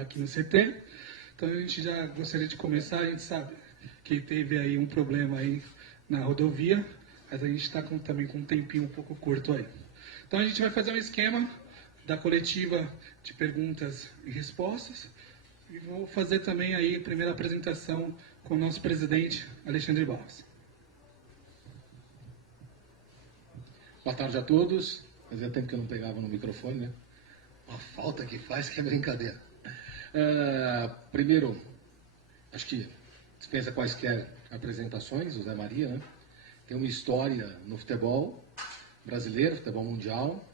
aqui no CT. Então a gente já gostaria de começar, a gente sabe que teve aí um problema aí na rodovia, mas a gente está também com um tempinho um pouco curto aí. Então a gente vai fazer um esquema da coletiva de perguntas e respostas, e vou fazer também aí a primeira apresentação com o nosso presidente, Alexandre Barros. Boa tarde a todos. Fazia tempo que eu não pegava no microfone, né? Uma falta que faz que é brincadeira. Primeiro, acho que dispensa quaisquer apresentações, o Zé Maria, né? Tem uma história no futebol brasileiro, futebol mundial,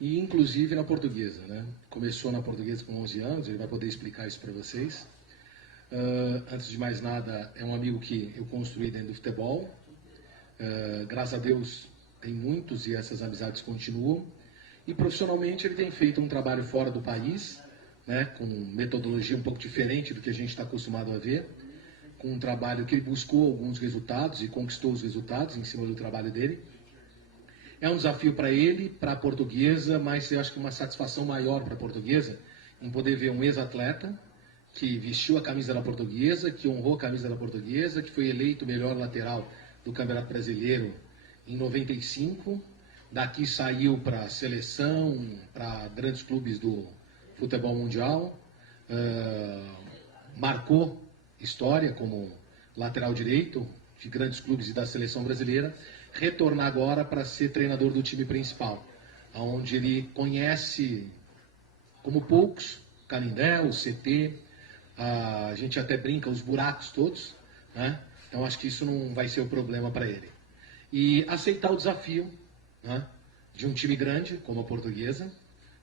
e inclusive na Portuguesa, né? Começou na Portuguesa com 11 anos, ele vai poder explicar isso para vocês. Antes de mais nada, é um amigo que eu construí dentro do futebol. Graças a Deus, tem muitos e essas amizades continuam. E profissionalmente ele tem feito um trabalho fora do país, né, com metodologia um pouco diferente do que a gente está acostumado a ver, com um trabalho que ele buscou alguns resultados e conquistou os resultados em cima do trabalho dele. É um desafio para ele, para a Portuguesa, mas eu acho que uma satisfação maior para a Portuguesa em poder ver um ex-atleta que vestiu a camisa da Portuguesa, que honrou a camisa da Portuguesa, que foi eleito o melhor lateral do Campeonato Brasileiro em 95, daqui saiu para a seleção, para grandes clubes do futebol mundial, marcou história como lateral direito de grandes clubes e da seleção brasileira, retornar agora para ser treinador do time principal, onde ele conhece, como poucos, Canindé, o CT, a gente até brinca, os buracos todos, né? Então acho que isso não vai ser o problema para ele. E aceitar o desafio, né, de um time grande, como a Portuguesa,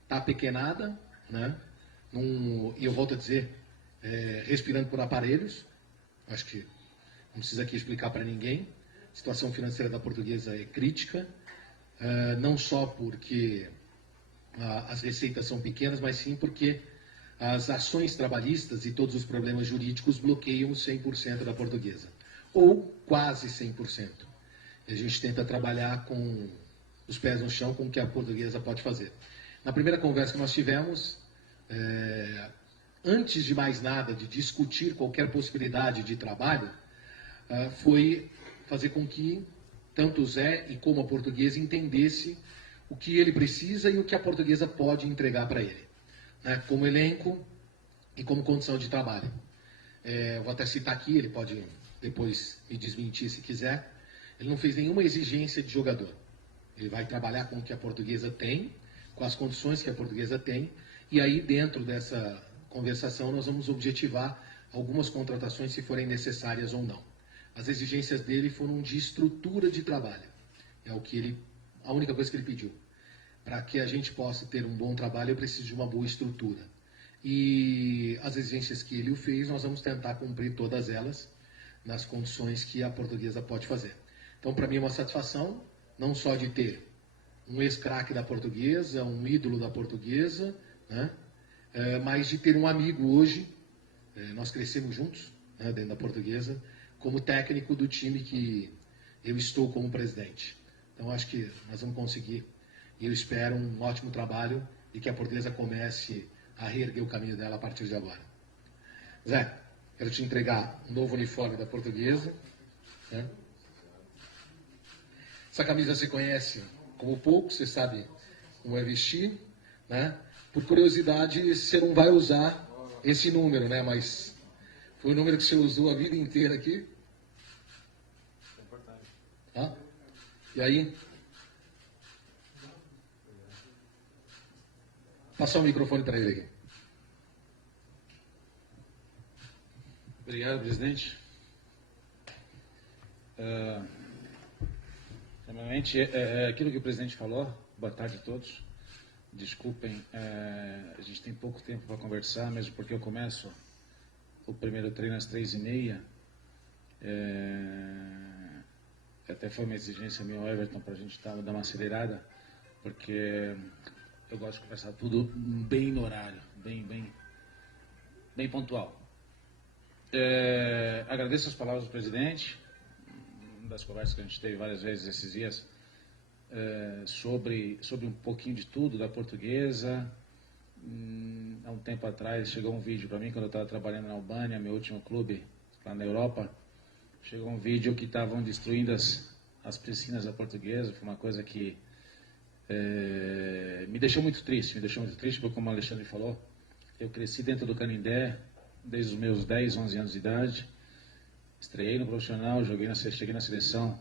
está apequenada, né, e eu volto a dizer, respirando por aparelhos, acho que não precisa aqui explicar para ninguém, a situação financeira da Portuguesa é crítica, não só porque as receitas são pequenas, mas sim porque as ações trabalhistas e todos os problemas jurídicos bloqueiam 100% da Portuguesa, ou quase 100%. A gente tenta trabalhar com os pés no chão com o que a Portuguesa pode fazer. Na primeira conversa que nós tivemos, antes de mais nada, de discutir qualquer possibilidade de trabalho, foi fazer com que tanto o Zé e como a Portuguesa entendesse o que ele precisa e o que a Portuguesa pode entregar para ele, né, como elenco e como condição de trabalho. Vou até citar aqui, ele pode depois me desmentir se quiser. Ele não fez nenhuma exigência de jogador. Ele vai trabalhar com o que a Portuguesa tem, com as condições que a Portuguesa tem, e aí dentro dessa conversação nós vamos objetivar algumas contratações se forem necessárias ou não. As exigências dele foram de estrutura de trabalho. É a única coisa que ele pediu. Para que a gente possa ter um bom trabalho, eu preciso de uma boa estrutura. E as exigências que ele fez, nós vamos tentar cumprir todas elas nas condições que a Portuguesa pode fazer. Então, para mim é uma satisfação, não só de ter um ex-craque da Portuguesa, um ídolo da Portuguesa, né? Mas de ter um amigo hoje, nós crescemos juntos, né, dentro da Portuguesa, como técnico do time que eu estou como presidente. Então, acho que nós vamos conseguir, e eu espero um ótimo trabalho e que a Portuguesa comece a reerguer o caminho dela a partir de agora. Zé, quero te entregar um novo uniforme da Portuguesa, né? Essa camisa você conhece como pouco, você sabe como é vestir, né? Por curiosidade, você não vai usar esse número, né? Mas foi o número que você usou a vida inteira aqui. É importante. Tá? E aí? Passar o microfone para ele aqui. Obrigado, presidente. Primeiramente, aquilo que o presidente falou, boa tarde a todos. Desculpem, a gente tem pouco tempo para conversar, mesmo porque eu começo o primeiro treino às 3h30. Até foi uma exigência minha, Everton, para a gente dar uma acelerada, porque eu gosto de conversar tudo bem no horário, bem pontual. Agradeço as palavras do presidente, das conversas que a gente teve várias vezes esses dias, sobre um pouquinho de tudo, da Portuguesa, há um tempo atrás, chegou um vídeo para mim, quando eu estava trabalhando na Albânia, meu último clube lá na Europa, chegou um vídeo que estavam destruindo as piscinas da Portuguesa. Foi uma coisa que me deixou muito triste, porque como o Alexandre falou, eu cresci dentro do Canindé desde os meus 10, 11 anos de idade, estreiei no profissional, cheguei na seleção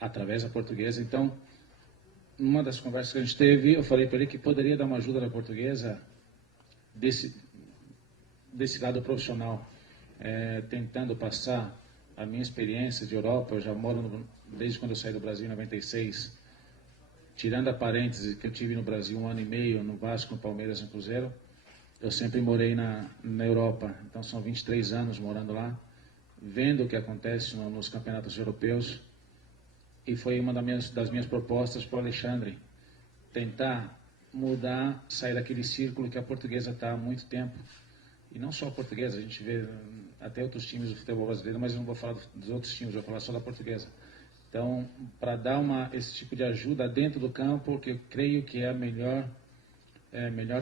através da Portuguesa. Então, numa das conversas que a gente teve, eu falei para ele que poderia dar uma ajuda da Portuguesa desse lado profissional, tentando passar a minha experiência de Europa. Eu já moro desde quando eu saí do Brasil em 96, tirando a parêntese que eu tive no Brasil 1 ano e meio, no Vasco, no Palmeiras, no Cruzeiro, eu sempre morei na Europa. Então são 23 anos morando lá, vendo o que acontece nos campeonatos europeus. E foi uma das minhas propostas para o Alexandre, tentar mudar, sair daquele círculo que a Portuguesa está há muito tempo. E não só a Portuguesa, a gente vê até outros times do futebol brasileiro, mas eu não vou falar dos outros times, eu vou falar só da Portuguesa. Então, para dar esse tipo de ajuda dentro do campo, que eu creio que é a melhor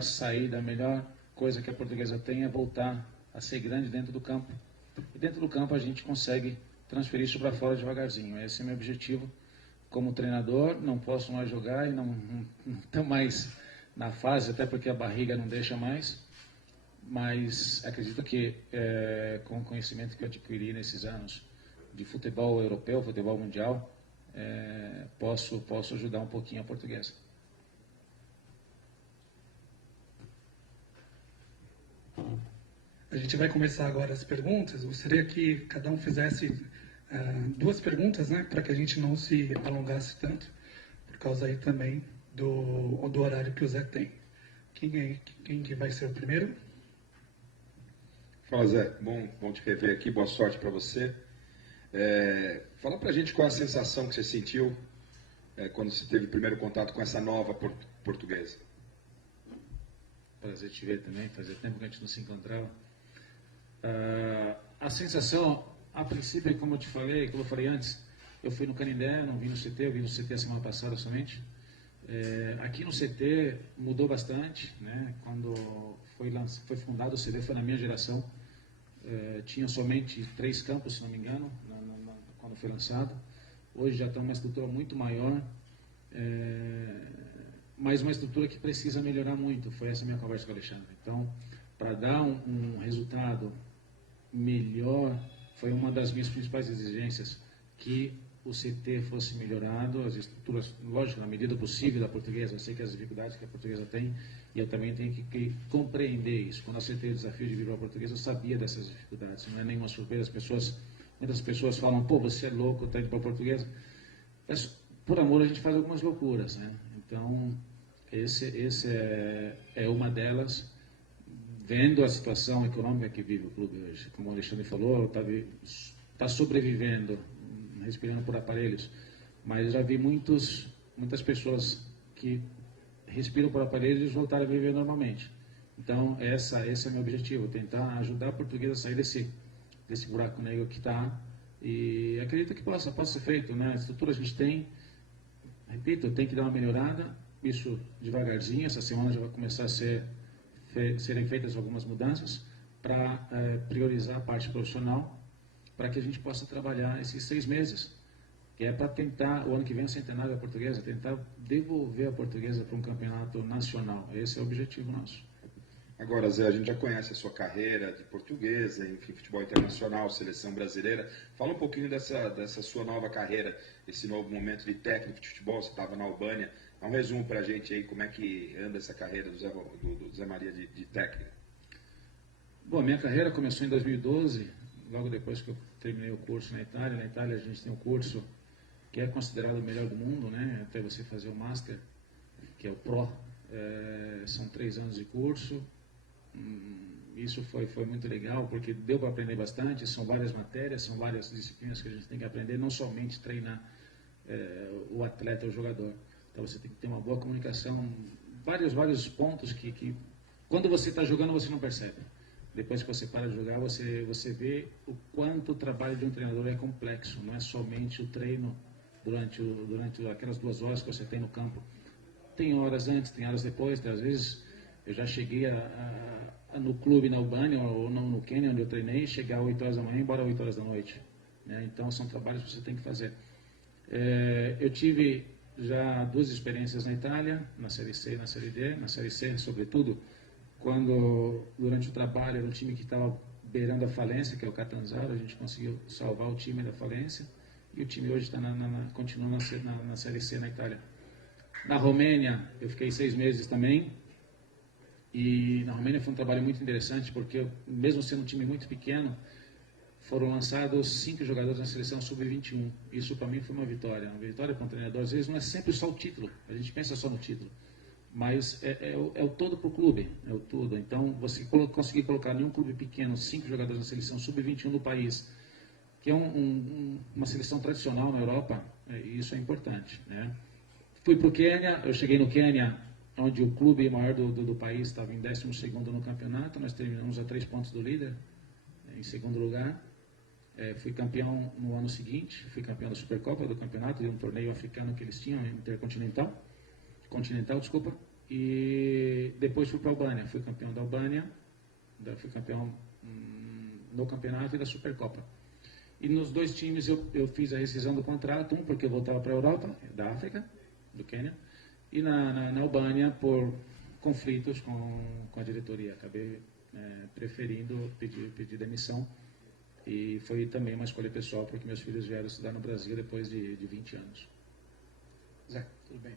saída, a melhor coisa que a Portuguesa tem é voltar a ser grande dentro do campo. E dentro do campo a gente consegue transferir isso para fora devagarzinho. Esse é o meu objetivo como treinador. Não posso mais jogar e não estou mais na fase, até porque a barriga não deixa mais. Mas acredito que com o conhecimento que eu adquiri nesses anos de futebol europeu, futebol mundial, posso ajudar um pouquinho a Portuguesa. A gente vai começar agora as perguntas. Eu gostaria que cada um fizesse 2 perguntas, né, para que a gente não se alongasse tanto, por causa aí também do horário que o Zé tem. Quem que vai ser o primeiro? Fala, Zé. Bom te rever aqui. Boa sorte para você. Fala pra gente qual é a sensação que você sentiu quando você teve o primeiro contato com essa nova Portuguesa. Prazer te ver também, fazia tempo que a gente não se encontrava. A sensação, a princípio, como eu falei antes, eu fui no Canindé, não vim no CT, eu vim no CT a semana passada somente. Aqui no CT mudou bastante, né? Quando foi fundado o CT, foi na minha geração, tinha somente 3 campos, se não me engano, quando foi lançado. Hoje já tem uma estrutura muito maior, mas uma estrutura que precisa melhorar muito. Foi essa a minha conversa com o Alexandre. Então, para dar um resultado melhor, foi uma das minhas principais exigências, que o CT fosse melhorado, as estruturas, lógico, na medida possível da Portuguesa. Eu sei que as dificuldades que a Portuguesa tem, e eu também tenho que compreender isso. Quando eu aceitei o desafio de vir para a Portuguesa, eu sabia dessas dificuldades. Não é nenhuma surpresa. Muitas pessoas falam, pô, você é louco, está indo para a Portuguesa. Mas, por amor, a gente faz algumas loucuras, né? Então, esse é uma delas. Vendo a situação econômica que vive o clube hoje, como o Alexandre falou, está sobrevivendo, respirando por aparelhos, mas já vi muitas pessoas que respiram por aparelhos e voltaram a viver normalmente. Então, esse é o meu objetivo, tentar ajudar a Portuguesa a sair desse buraco negro que está, e acredito que possa ser feito, né? A estrutura a gente tem, repito, tem que dar uma melhorada, isso devagarzinho. Essa semana já vai começar a serem feitas algumas mudanças para priorizar a parte profissional, para que a gente possa trabalhar esses 6 meses, que é para tentar, o ano que vem, o centenário da Portuguesa, tentar devolver a Portuguesa para um campeonato nacional. Esse é o objetivo nosso. Agora, Zé, a gente já conhece a sua carreira de Portuguesa, enfim, futebol internacional, seleção brasileira. Fala um pouquinho dessa sua nova carreira, esse novo momento de técnico de futebol. Você estava na Albânia. Dá um resumo para a gente aí, como é que anda essa carreira do Zé Maria de técnico. Bom, minha carreira começou em 2012, logo depois que eu terminei o curso na Itália. Na Itália a gente tem um curso que é considerado o melhor do mundo, né? Até você fazer o Master, que é o Pro. São 3 anos de curso. Isso foi muito legal, porque deu para aprender bastante. São várias matérias, são várias disciplinas que a gente tem que aprender, não somente treinar o atleta, o jogador. Então você tem que ter uma boa comunicação, vários pontos que quando você está jogando você não percebe. Depois que você para de jogar, você vê o quanto o trabalho de um treinador é complexo. Não é somente o treino durante aquelas 2 horas que você tem no campo. Tem horas antes, tem horas depois, às vezes Eu já cheguei no clube na Albânia ou no Quênia, onde eu treinei, chegar às 8 horas da manhã e ir embora às 8 horas da noite. Né? Então, são trabalhos que você tem que fazer. Eu tive já 2 experiências na Itália, na Série C e na Série D. Na Série C, sobretudo, quando, durante o trabalho, era um time que estava beirando a falência, que é o Catanzaro, a gente conseguiu salvar o time da falência, e o time hoje continua na Série C na Itália. Na Romênia, eu fiquei 6 meses também, e na Romênia foi um trabalho muito interessante, porque mesmo sendo um time muito pequeno, foram lançados 5 jogadores na seleção sub-21. Isso para mim foi uma vitória. Uma vitória para um treinador, às vezes não é sempre só o título, a gente pensa só no título, mas é o todo para o clube, é o tudo. Então, você conseguir colocar em um clube pequeno 5 jogadores na seleção sub-21 do país, que é uma seleção tradicional na Europa, isso é importante, né? Fui para o Quênia, eu cheguei no Quênia, onde o clube maior do país estava em 12º no campeonato, nós terminamos a 3 pontos do líder, em segundo lugar. Fui campeão no ano seguinte, fui campeão da Supercopa do campeonato, de um torneio africano que eles tinham, continental, desculpa, e depois fui para a Albânia, fui campeão da Albânia, fui campeão no campeonato e da Supercopa. E nos 2 times eu fiz a rescisão do contrato, um porque eu voltava para a Europa, da África, do Quênia, e na Albânia por conflitos com a diretoria. Acabei preferindo pedir demissão, e foi também uma escolha pessoal, porque meus filhos vieram estudar no Brasil depois de 20 anos. Zé, tudo bem.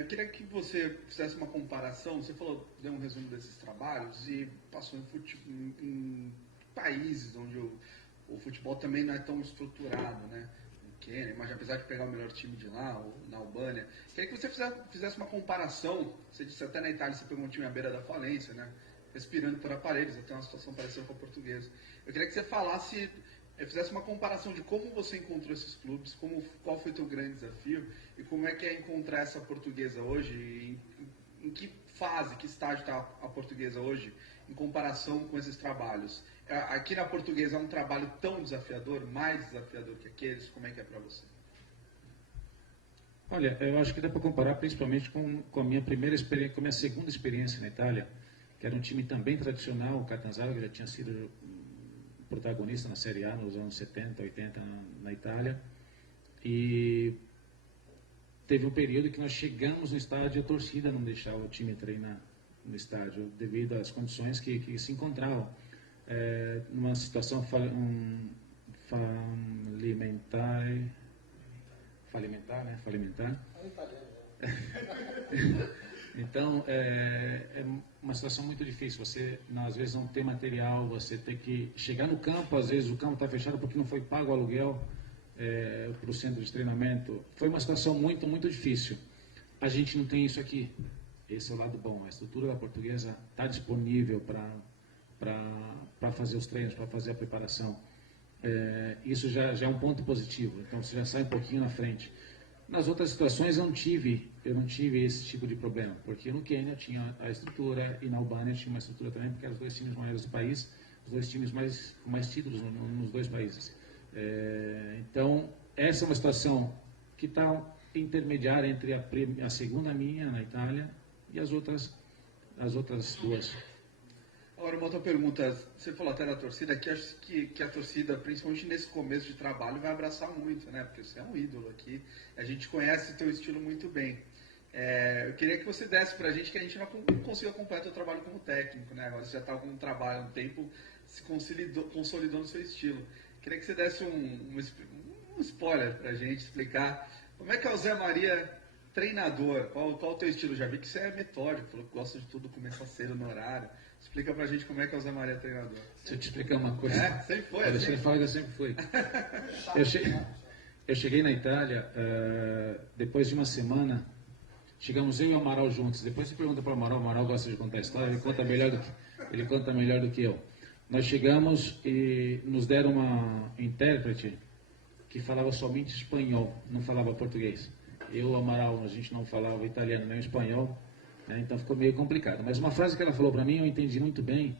Eu queria que você fizesse uma comparação, você deu um resumo desses trabalhos e passou em países onde o futebol também não é tão estruturado, né? Quênia, mas apesar de pegar o melhor time de lá, ou na Albânia, queria que você fizesse uma comparação. Você disse até na Itália você pegou um time à beira da falência, né? Respirando por aparelhos, até uma situação parecida com a Portuguesa. Eu queria que você fizesse uma comparação de como você encontrou esses clubes, qual foi o teu grande desafio e como é que é encontrar essa Portuguesa hoje, em que fase, que estágio está a Portuguesa hoje em comparação com esses trabalhos. Aqui na Portuguesa é um trabalho tão desafiador, mais desafiador que aqueles, como é que é para você? Olha, eu acho que dá para comparar principalmente com a minha primeira experiência, com a minha segunda experiência na Itália, que era um time também tradicional, o Catanzaro, que já tinha sido protagonista na Série A nos anos 70, 80 na Itália, e teve um período que nós chegamos no estádio e a torcida não deixava o time treinar no estádio, devido às condições que se encontravam. Numa situação falimentar, né? Então, é uma situação muito difícil. Você, às vezes, não tem material, você tem que chegar no campo, às vezes o campo está fechado porque não foi pago o aluguel para o centro de treinamento. Foi uma situação muito, muito difícil. A gente não tem isso aqui. Esse é o lado bom. A estrutura da Portuguesa está disponível para fazer os treinos, para fazer a preparação. Isso já é um ponto positivo. Então, você já sai um pouquinho na frente. Nas outras situações eu não tive esse tipo de problema, porque no Quênia tinha a estrutura e na Albânia tinha uma estrutura também, porque eram os 2 times maiores do país, os 2 times com mais títulos nos 2 países. Então, essa é uma situação que está intermediária entre a segunda minha na Itália e as outras 2. Agora, uma outra pergunta. Você falou até da torcida, que acho que a torcida, principalmente nesse começo de trabalho, vai abraçar muito, né? Porque você é um ídolo aqui, a gente conhece o teu estilo muito bem. Eu queria que você desse pra gente, que a gente não conseguiu acompanhar o teu trabalho como técnico, né? Agora você já está com um trabalho há um tempo, se consolidou no seu estilo. Queria que você desse um spoiler pra gente, explicar como é que é o Zé Maria treinador, qual o teu estilo? Já vi que você é metódico, falou que gosta de tudo, começar cedo no horário. Explica pra gente como é que é o Zé Maria treinador. Deixa eu te explicar uma coisa. Sempre foi. Alexandre Fábio sempre foi. Eu cheguei na Itália, depois de uma semana, chegamos eu e o Amaral juntos. Depois você pergunta para o Amaral gosta de contar a história, ele conta melhor do que eu. Nós chegamos e nos deram uma intérprete que falava somente espanhol, não falava português. Eu e o Amaral, a gente não falava italiano nem espanhol, né, então ficou meio complicado. Mas uma frase que ela falou para mim eu entendi muito bem,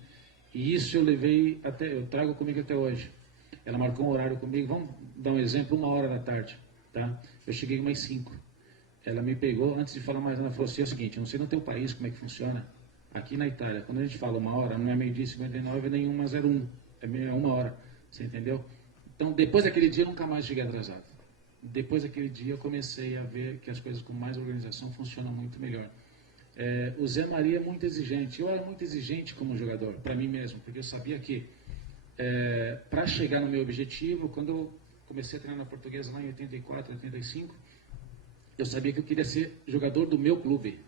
e isso eu trago comigo até hoje. Ela marcou um horário comigo, vamos dar um exemplo, 13h, tá? Eu cheguei umas 5. Ela me pegou, antes de falar mais, ela falou assim, é o seguinte, eu não sei no teu país como é que funciona, Aqui na Itália, quando a gente fala 1 hora, não é meio-dia e 59 nem 1:01, é 1 hora, você entendeu? Então, depois daquele dia, eu nunca mais cheguei atrasado. Depois daquele dia, eu comecei a ver que as coisas com mais organização funcionam muito melhor. O Zé Maria é muito exigente. Eu era muito exigente como jogador, para mim mesmo, porque eu sabia que, para chegar no meu objetivo, quando eu comecei a treinar na Portuguesa lá em 84, 85, eu sabia que eu queria ser jogador do meu clube.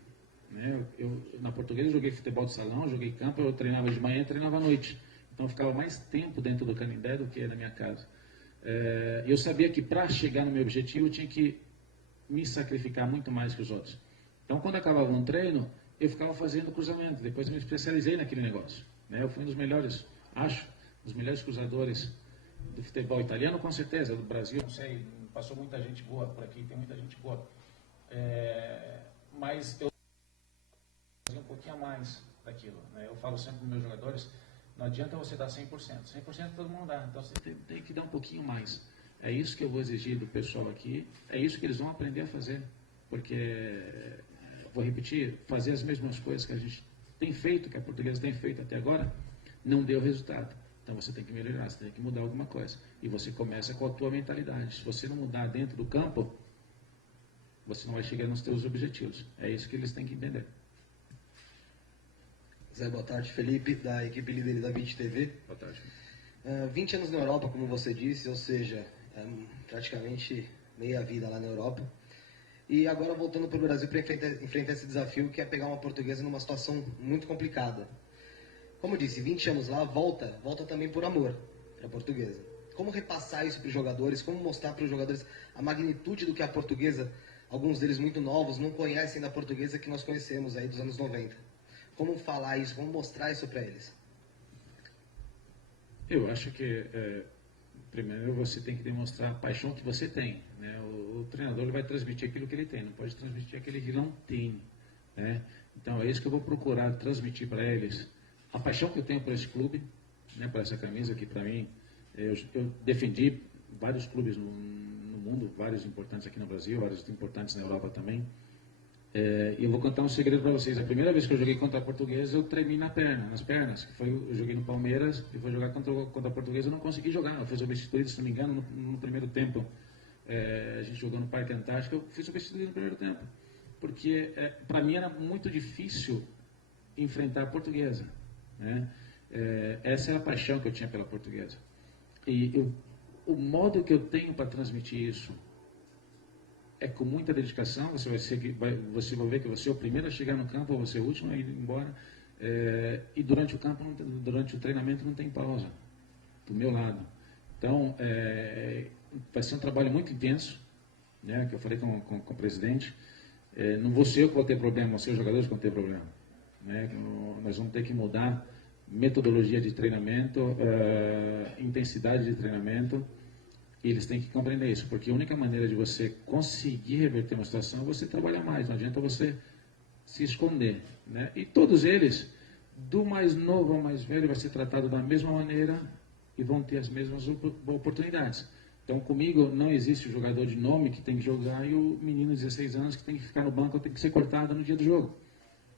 Na Portuguesa eu joguei futebol de salão, joguei campo, eu treinava de manhã e treinava à noite. Então eu ficava mais tempo dentro do Canindé do que na minha casa. Eu sabia que para chegar no meu objetivo eu tinha que me sacrificar muito mais que os outros. Então quando acabava um treino, eu ficava fazendo cruzamento. Depois eu me especializei naquele negócio. Eu fui um dos melhores, acho, dos melhores cruzadores do futebol italiano, com certeza, do Brasil. Não sei, passou muita gente boa por aqui, tem muita gente boa. Mas eu fazia um pouquinho a mais daquilo. Eu falo sempre para os meus jogadores, não adianta você dar 100%. 100% todo mundo dá, então você tem que dar um pouquinho mais. É isso que eu vou exigir do pessoal aqui, é isso que eles vão aprender a fazer. Porque, vou repetir, fazer as mesmas coisas que a gente tem feito, que a Portuguesa tem feito até agora, não deu resultado. Então você tem que melhorar, você tem que mudar alguma coisa. E você começa com a tua mentalidade. Se você não mudar dentro do campo, você não vai chegar nos teus objetivos. É isso que eles têm que entender. Zé, boa tarde. Felipe, da equipe líder da VIT TV. Boa tarde. 20 anos na Europa, como você disse, ou seja, praticamente meia vida lá na Europa. E agora voltando para o Brasil para enfrentar esse desafio, que é pegar uma Portuguesa numa situação muito complicada. Como eu disse, 20 anos lá, volta também por amor para a Portuguesa. Como repassar isso para os jogadores, como mostrar para os jogadores a magnitude do que a Portuguesa, alguns deles muito novos, não conhecem da Portuguesa que nós conhecemos aí dos anos 90. Como falar isso, como mostrar isso para eles? Eu acho que, primeiro, você tem que demonstrar a paixão que você tem. O treinador ele vai transmitir aquilo que ele tem, não pode transmitir aquilo que ele não tem. Então, é isso que eu vou procurar transmitir para eles. A paixão que eu tenho por esse clube, por essa camisa que, para mim, eu defendi vários clubes no mundo, vários importantes aqui no Brasil, vários importantes na Europa também. E eu vou contar um segredo para vocês. A primeira vez que eu joguei contra a Portuguesa, eu tremi nas pernas. Eu joguei no Palmeiras e fui jogar contra a Portuguesa, eu não consegui jogar. Eu fui substituído, se não me engano, no primeiro tempo. A gente jogou no Parque Antártico, eu fui substituído no primeiro tempo. Porque, para mim, era muito difícil enfrentar a Portuguesa. Essa é a paixão que eu tinha pela Portuguesa. E o modo que eu tenho para transmitir isso é com muita dedicação. Você vai ver que você é o primeiro a chegar no campo, ou você é o último a ir embora. E durante o treinamento não tem pausa, do meu lado. Então, vai ser um trabalho muito intenso, que eu falei com o presidente. Não vou ser eu que vou ter problema, vão ser os jogadores que vão ter problema. Nós vamos ter que mudar metodologia de treinamento, intensidade de treinamento. E eles têm que compreender isso, porque a única maneira de você conseguir reverter uma situação é você trabalhar mais, não adianta você se esconder. E todos eles, do mais novo ao mais velho, vai ser tratado da mesma maneira e vão ter as mesmas oportunidades. Então, comigo, não existe o jogador de nome que tem que jogar e o menino de 16 anos que tem que ficar no banco tem que ser cortado no dia do jogo.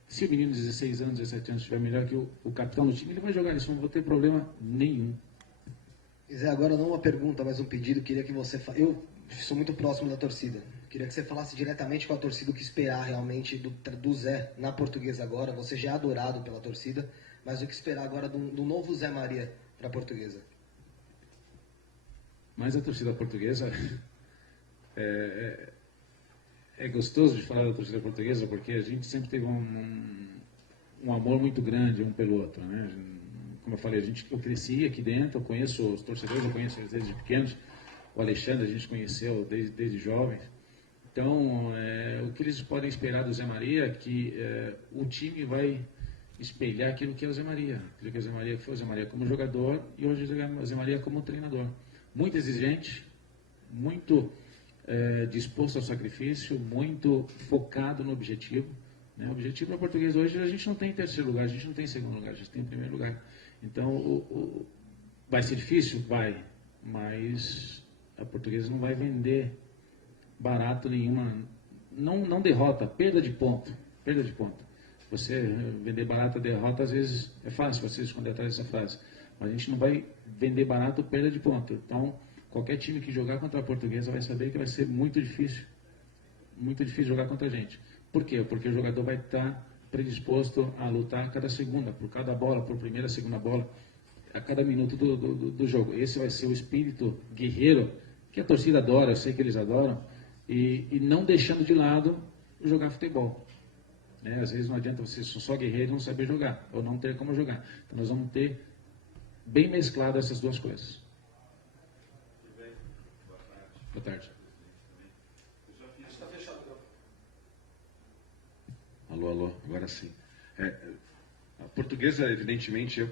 Se o menino de 16 anos, 17 anos estiver melhor que o capitão do time, ele vai jogar, eles não vão ter problema nenhum. Zé, agora não uma pergunta, mas um pedido. Queria que você... Eu sou muito próximo da torcida. Queria que você falasse diretamente com a torcida o que esperar realmente do Zé na Portuguesa agora. Você já é adorado pela torcida, mas o que esperar agora do novo Zé Maria para a Portuguesa? Mas a torcida portuguesa... É gostoso de falar da torcida portuguesa, porque a gente sempre teve um amor muito grande um pelo outro, Como eu falei, eu cresci aqui dentro, eu conheço os torcedores, eu conheço eles desde pequenos. O Alexandre a gente conheceu desde jovens. Então, o que eles podem esperar do Zé Maria é que o time vai espelhar aquilo que é o Zé Maria. Aquilo que o Zé Maria foi o Zé Maria como jogador e hoje o Zé Maria como treinador. Muito exigente, muito disposto ao sacrifício, muito focado no objetivo. O objetivo na Portuguesa hoje, a gente não tem terceiro lugar, a gente não tem segundo lugar, a gente tem primeiro lugar. Então, vai ser difícil? Vai, mas a Portuguesa não vai vender barato nenhuma, não derrota, perda de ponto. Você vender barato a derrota, às vezes é fácil você esconder atrás dessa frase. Mas a gente não vai vender barato perda de ponto. Então, qualquer time que jogar contra a Portuguesa vai saber que vai ser muito difícil jogar contra a gente. Por quê? Porque o jogador vai estar predisposto a lutar a cada segunda, por cada bola, por primeira, segunda bola, a cada minuto do jogo. Esse vai ser o espírito guerreiro que a torcida adora, eu sei que eles adoram, e não deixando de lado jogar futebol. Né? Às vezes não adianta você ser só guerreiro e não saber jogar, ou não ter como jogar. Então nós vamos ter bem mesclado essas duas coisas. Boa tarde. Alô, alô, agora sim. A Portuguesa, evidentemente, eu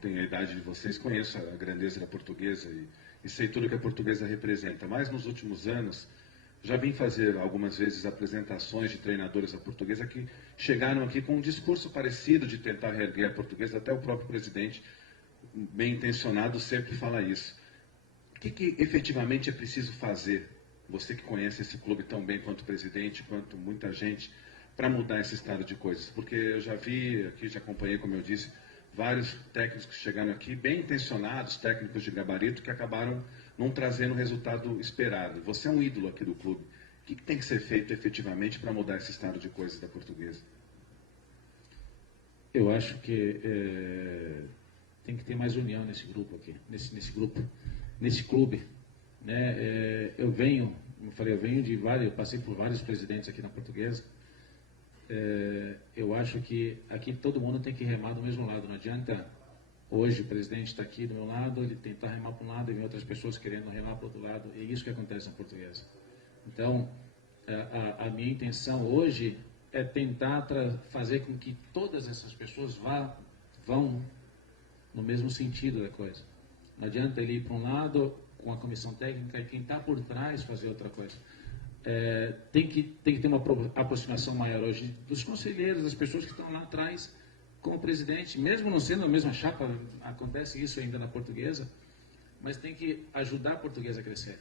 tenho a idade de vocês, conheço a grandeza da Portuguesa e sei tudo que a Portuguesa representa, mas nos últimos anos já vim fazer algumas vezes apresentações de treinadores da Portuguesa que chegaram aqui com um discurso parecido de tentar reerguer a Portuguesa, até o próprio presidente, bem intencionado, sempre fala isso. O que efetivamente é preciso fazer, você que conhece esse clube tão bem quanto o presidente, quanto muita gente, para mudar esse estado de coisas? Porque eu já vi aqui, já acompanhei, como eu disse, vários técnicos que chegaram aqui, bem intencionados, técnicos de gabarito, que acabaram não trazendo o resultado esperado. Você é um ídolo aqui do clube. O que tem que ser feito efetivamente para mudar esse estado de coisas da Portuguesa? Eu acho que tem que ter mais união nesse grupo aqui, nesse clube. Né? Eu venho, como eu falei, eu passei por vários presidentes aqui na Portuguesa. Eu acho que aqui todo mundo tem que remar do mesmo lado. Não adianta hoje o presidente está aqui do meu lado, ele tentar remar para um lado e vem outras pessoas querendo remar para o outro lado. É isso que acontece na Portuguesa. Então, a minha intenção hoje é tentar fazer com que todas essas pessoas vão no mesmo sentido da coisa. Não adianta ele ir para um lado com a comissão técnica e quem está por trás fazer outra coisa. Tem que ter uma aproximação maior hoje dos conselheiros, das pessoas que estão lá atrás com o presidente, mesmo não sendo a mesma chapa, acontece isso ainda na Portuguesa, mas tem que ajudar a Portuguesa a crescer.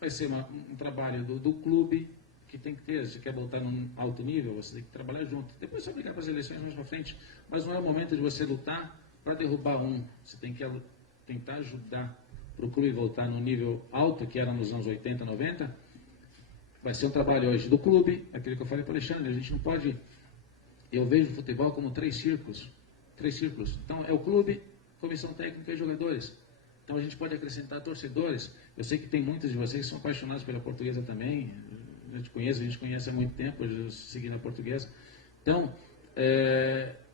Vai ser um trabalho do clube que tem que ter. Se quer voltar num alto nível, você tem que trabalhar junto. Depois você vai brigar para as eleições mais para frente, mas não é o momento de você lutar para derrubar um. Você tem que tentar ajudar para o clube voltar no nível alto que era nos anos 80, 90. Vai ser um trabalho hoje do clube, aquilo que eu falei para o Alexandre, a gente não pode... Eu vejo o futebol como três círculos. Então, é o clube, comissão técnica e jogadores. Então, a gente pode acrescentar torcedores. Eu sei que tem muitos de vocês que são apaixonados pela Portuguesa também. A gente conhece há muito tempo, eu segui na Portuguesa. Então,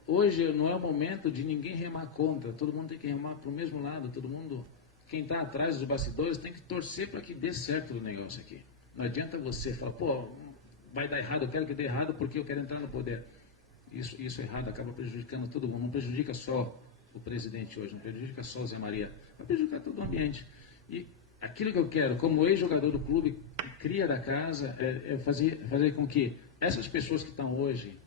hoje não é o momento de ninguém remar contra. Todo mundo tem que remar para o mesmo lado. Todo mundo, quem está atrás dos bastidores, tem que torcer para que dê certo o negócio aqui. Não adianta você falar, pô, vai dar errado, eu quero que dê errado porque eu quero entrar no poder. Isso errado acaba prejudicando todo mundo. Não prejudica só o presidente hoje, não prejudica só o Zé Maria, vai prejudicar todo o ambiente. E aquilo que eu quero, como ex-jogador do clube, cria da casa, é fazer com que essas pessoas que estão hoje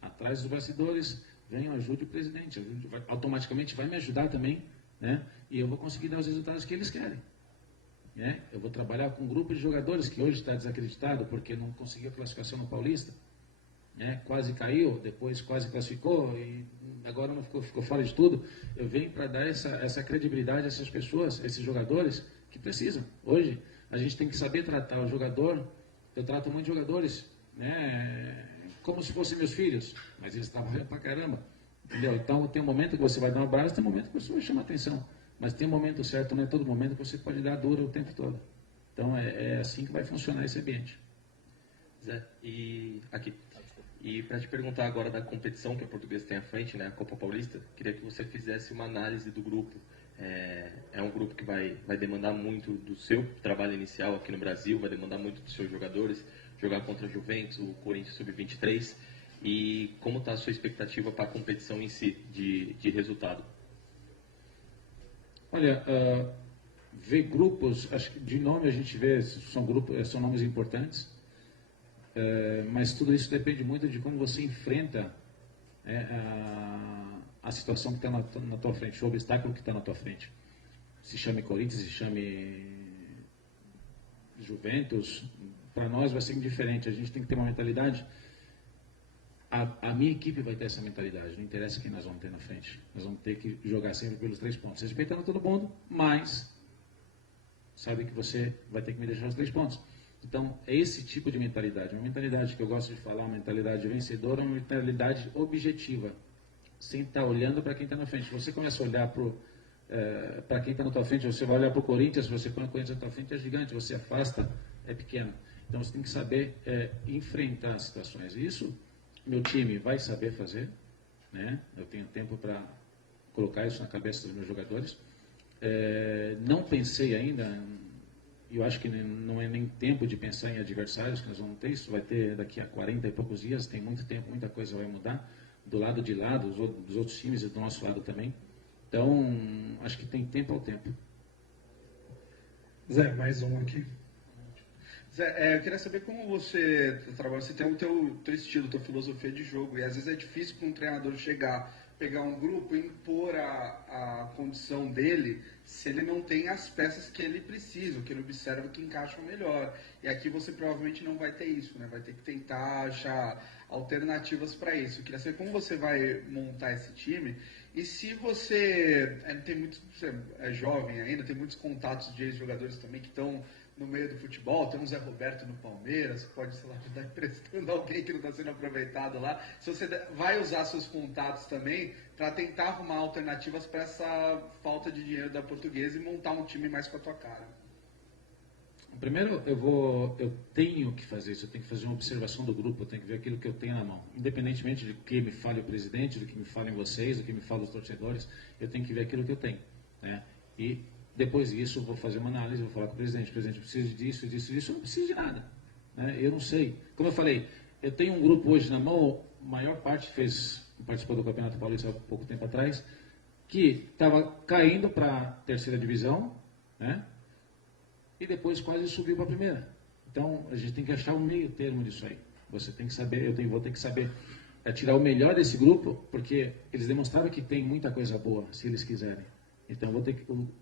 atrás dos bastidores venham, ajude o presidente, automaticamente vai me ajudar também, né? E eu vou conseguir dar os resultados que eles querem. Né? Eu vou trabalhar com um grupo de jogadores que hoje está desacreditado porque não conseguiu classificação no Paulista, né? Quase caiu, depois quase classificou e agora não ficou fora de tudo. Eu venho para dar essa credibilidade a essas pessoas, a esses jogadores que precisam. Hoje a gente tem que saber tratar o jogador. Eu trato muitos jogadores, né? Como se fossem meus filhos, mas eles trabalham pra caramba, entendeu? Então tem um momento que você vai dar um abraço, tem um momento que você vai chamar atenção. Mas tem um momento certo, não é todo momento que você pode dar dura o tempo todo. Então é assim que vai funcionar esse ambiente. Zé, e para te perguntar agora da competição que a Portuguesa tem à frente, né, a Copa Paulista, queria que você fizesse uma análise do grupo. É um grupo que vai demandar muito do seu trabalho inicial aqui no Brasil, vai demandar muito dos seus jogadores, jogar contra a Juventus, o Corinthians Sub-23. E como está a sua expectativa para a competição em si, de resultado? Olha, ver grupos, acho que de nome a gente vê, são nomes importantes, mas tudo isso depende muito de como você enfrenta a situação que está na tua frente, o obstáculo que está na tua frente. Se chame Corinthians, se chame Juventus, para nós vai ser indiferente. A gente tem que ter uma mentalidade a minha equipe vai ter essa mentalidade, não interessa quem nós vamos ter na frente. Nós vamos ter que jogar sempre pelos 3 pontos, respeitando todo mundo, mas sabe que você vai ter que me deixar os 3 pontos. Então, é esse tipo de mentalidade, uma mentalidade que eu gosto de falar, uma mentalidade vencedora, uma mentalidade objetiva, sem estar olhando para quem está na frente. Você começa a olhar para quem está na tua frente, você vai olhar para o Corinthians, você põe o Corinthians na tua frente, é gigante, você afasta, é pequeno. Então, você tem que saber enfrentar as situações. E isso, meu time vai saber fazer, né? Eu tenho tempo para colocar isso na cabeça dos meus jogadores. Não pensei ainda, eu acho que não é nem tempo de pensar em adversários que nós vamos ter, isso vai ter daqui a 40 e poucos dias, tem muito tempo, muita coisa vai mudar, do lado de lá, dos outros times e do nosso lado também. Então, acho que tem tempo ao tempo. Zé, mais um aqui. Zé, eu queria saber como você trabalha, você tem o teu estilo, tua filosofia de jogo, e às vezes é difícil para um treinador chegar, pegar um grupo e impor a condição dele, se ele não tem as peças que ele precisa, que ele observa que encaixam melhor. E aqui você provavelmente não vai ter isso, né? Vai ter que tentar achar alternativas para isso. Eu queria saber como você vai montar esse time, e se você você é jovem ainda, tem muitos contatos de ex-jogadores também que estão no meio do futebol, tem um Zé Roberto no Palmeiras, pode, sei lá, estar emprestando alguém que não está sendo aproveitado lá. Se você vai usar seus contatos também para tentar arrumar alternativas para essa falta de dinheiro da Portuguesa e montar um time mais com a tua cara. Primeiro, eu tenho que fazer isso, eu tenho que fazer uma observação do grupo, eu tenho que ver aquilo que eu tenho na mão. Independentemente de que me fale o presidente, do que me falem vocês, do que me falem os torcedores, eu tenho que ver aquilo que eu tenho, né? E depois disso, eu vou fazer uma análise, vou falar com o presidente, eu preciso disso, eu não preciso de nada, né? Eu não sei. Como eu falei, eu tenho um grupo hoje na mão, a maior parte participou do Campeonato Paulista há pouco tempo atrás, que estava caindo para a 3ª divisão, né? E depois quase subiu para a 1ª. Então, a gente tem que achar um meio termo disso aí. Você tem que saber, vou ter que saber tirar o melhor desse grupo, porque eles demonstraram que tem muita coisa boa, se eles quiserem. Então,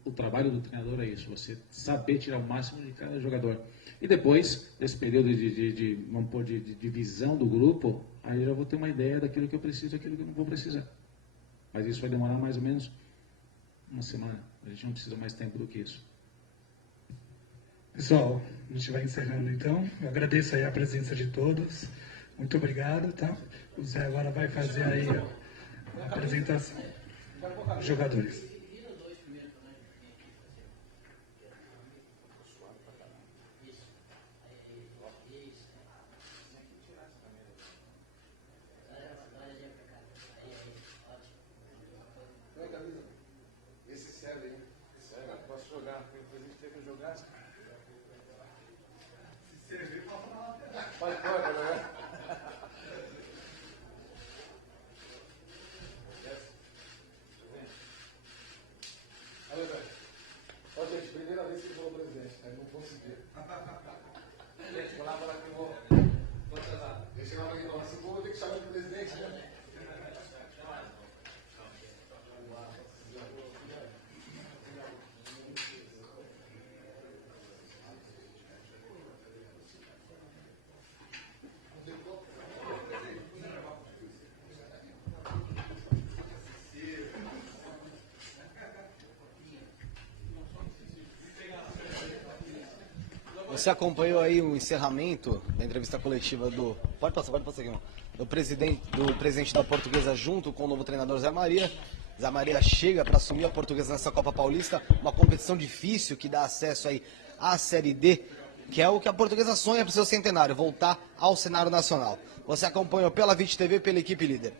o trabalho do treinador é isso, você saber tirar o máximo de cada jogador. E depois, desse período de visão do grupo, aí eu já vou ter uma ideia daquilo que eu preciso e daquilo que eu não vou precisar. Mas isso vai demorar mais ou menos uma semana. A gente não precisa mais tempo do que isso. Pessoal, a gente vai encerrando então. Eu agradeço aí a presença de todos. Muito obrigado, tá? O Zé agora vai fazer aí a apresentação dos jogadores. Esse serve aí. Posso jogar, porque o presidente tem que jogar. Se servir, pode falar. Pode, né? Olha, velho. Ó, gente, primeira vez que eu vou ao presidente, né? Não consegui. Gente, vou lá falar que eu vou. Deixa eu lá pra falar assim, vou ter que chamar o presidente, né? Você acompanhou aí o encerramento da entrevista coletiva do... Pode passar aqui, irmão. Do presidente da Portuguesa junto com o novo treinador Zé Maria. Zé Maria chega para assumir a Portuguesa nessa Copa Paulista, uma competição difícil que dá acesso aí à Série D, que é o que a Portuguesa sonha para o seu centenário, voltar ao cenário nacional. Você acompanhou pela VIT TV, pela equipe líder.